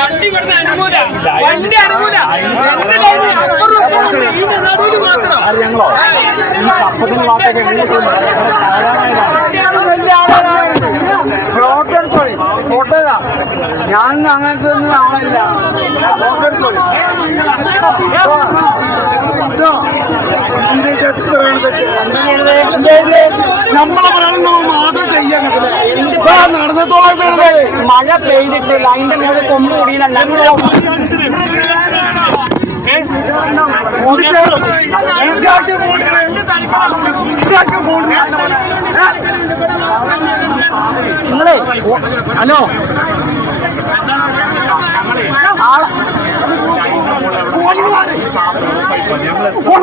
വണ്ടി ഇവിടുന്ന് അനുകൂല വണ്ടി അനുകൂല നടുവിൽ മാത്രം ഞങ്ങളോ ഈ ഞാനൊന്നും അങ്ങനത്തെ ഒന്നും ആളല്ല? നമ്മളെ പറയണം നമ്മൾ മാത്രം ചെയ്യാൻ നടന്നത്തോളം മഴ പെയ്തിട്ടില്ല അതിന്റെ മുകളിൽ കൊമ്പ് കൂടിയില്ല നിങ്ങളെ ഹലോ. ഫോൺ